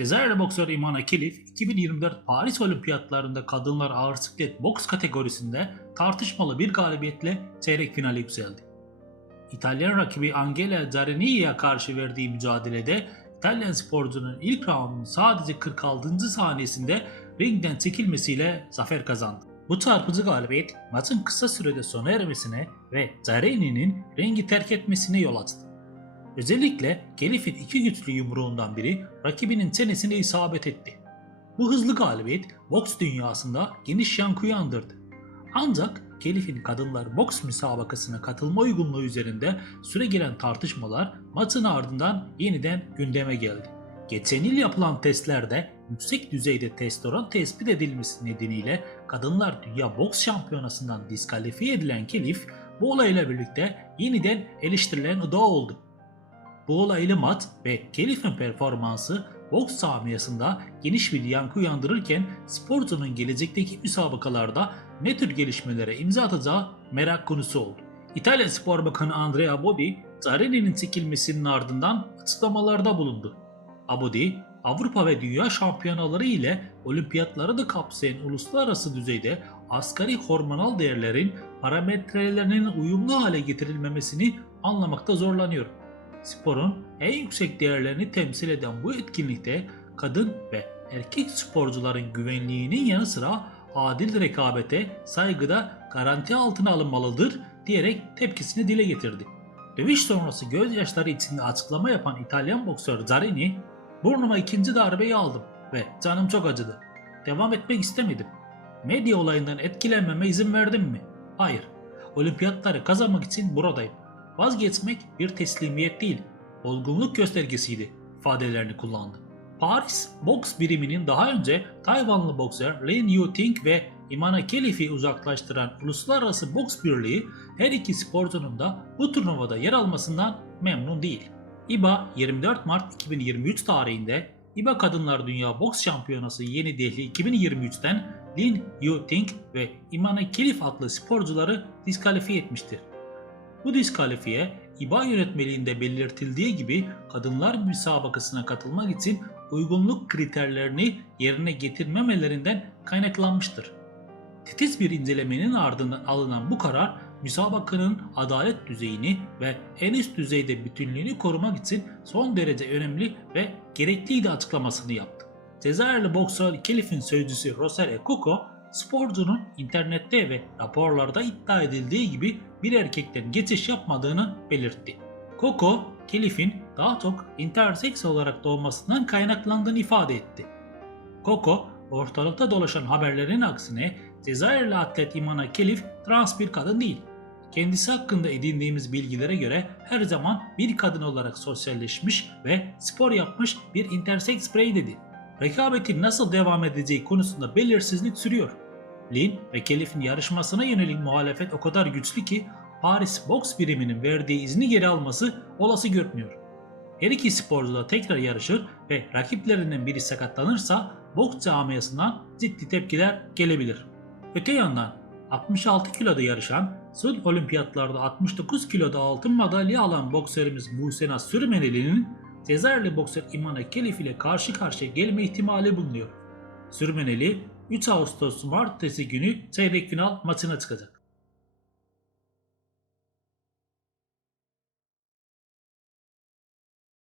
Cezayirli boksör Imana Kilif 2024 Paris Olimpiyatlarında kadınlar ağır siklet boks kategorisinde tartışmalı bir galibiyetle çeyrek finale yükseldi. İtalyan rakibi Angela Zarini'ye karşı verdiği mücadelede İtalyan sporcunun ilk roundun sadece 46. saniyesinde ringden çekilmesiyle zafer kazandı. Bu çarpıcı galibiyet maçın kısa sürede sona ermesine ve Zarini'nin ringi terk etmesine yol açtı. Özellikle Gelif'in iki güçlü yumruğundan biri rakibinin çenesine isabet etti. Bu hızlı galibiyet boks dünyasında geniş yankı uyandırdı. Ancak Gelif'in kadınlar boks müsabakasına katılma uygunluğu üzerinde süre gelen tartışmalar maçın ardından yeniden gündeme geldi. Geçen yıl yapılan testlerde yüksek düzeyde testosteron tespit edilmesi nedeniyle Kadınlar Dünya Boks Şampiyonası'ndan diskalifiye edilen Kelif bu olayla birlikte yeniden eleştirilen oda oldu. Bu olaylı maç ve Kelif'in performansı boks camiasında geniş bir yankı uyandırırken sporcunun gelecekteki müsabakalarda ne tür gelişmelere imza atacağı merak konusu oldu. İtalya Spor Bakanı Andrea Bodi, Zarini'nin çekilmesinin ardından açıklamalarda bulundu. Abodi, Avrupa ve Dünya şampiyonaları ile olimpiyatları da kapsayan uluslararası düzeyde asgari hormonal değerlerin parametrelerinin uyumlu hale getirilmemesini anlamakta zorlanıyor. Sporun en yüksek değerlerini temsil eden bu etkinlikte kadın ve erkek sporcuların güvenliğinin yanı sıra adil rekabete saygıda garanti altına alınmalıdır diyerek tepkisini dile getirdi. Dövüş sonrası gözyaşları içinde açıklama yapan İtalyan boksör Zarini, burnuma ikinci darbeyi aldım ve canım çok acıdı. Devam etmek istemedim. Medya olayından etkilenmeme izin verdim mi? Hayır. Olimpiyatları kazanmak için buradayım. Vazgeçmek bir teslimiyet değil, olgunluk göstergesiydi ifadelerini kullandı. Paris boks biriminin daha önce Tayvanlı boksör Lin Yuting ve Imana Kelif'i uzaklaştıran Uluslararası Boks Birliği her iki sporcunun da bu turnuvada yer almasından memnun değil. IBA 24 Mart 2023 tarihinde IBA Kadınlar Dünya Boks Şampiyonası Yeni Delhi 2023'ten Lin Yuting ve Imana Kelif adlı sporcuları diskalifiye etmiştir. Bu diskalifiye İBA yönetmeliğinde belirtildiği gibi kadınlar müsabakasına katılmak için uygunluk kriterlerini yerine getirmemelerinden kaynaklanmıştır. Titiz bir incelemenin ardından alınan bu karar müsabakanın adalet düzeyini ve en üst düzeyde bütünlüğünü korumak için son derece önemli ve gerekliydi açıklamasını yaptı. Cezayirli boksör Kelif'in sözcüsü Rosel Ekoko, sporcunun internette ve raporlarda iddia edildiği gibi bir erkekten geçiş yapmadığını belirtti. Koko, Kelif'in daha çok interseks olarak doğmasından kaynaklandığını ifade etti. Koko, ortalıkta dolaşan haberlerin aksine Cezayirli atlet Imana Kelif trans bir kadın değil. Kendisi hakkında edindiğimiz bilgilere göre her zaman bir kadın olarak sosyalleşmiş ve spor yapmış bir interseks birey dedi. Rekabetin nasıl devam edeceği konusunda belirsizlik sürüyor. Lin ve Kelif'in yarışmasına yönelik muhalefet o kadar güçlü ki Paris boks biriminin verdiği izni geri alması olası görünüyor. Her iki sporcu da tekrar yarışır ve rakiplerinden biri sakatlanırsa boks camiasından ciddi tepkiler gelebilir. Öte yandan 66 kiloda yarışan, son olimpiyatlarda 69 kiloda altın madalya alan boksörümüz Musena Sürmeneli'nin Cezayirli boksör Imana Kelif ile karşı karşıya gelme ihtimali bulunuyor. Sürmeneli 3 Ağustos Martesi günü çeyrek final maçına çıkacak.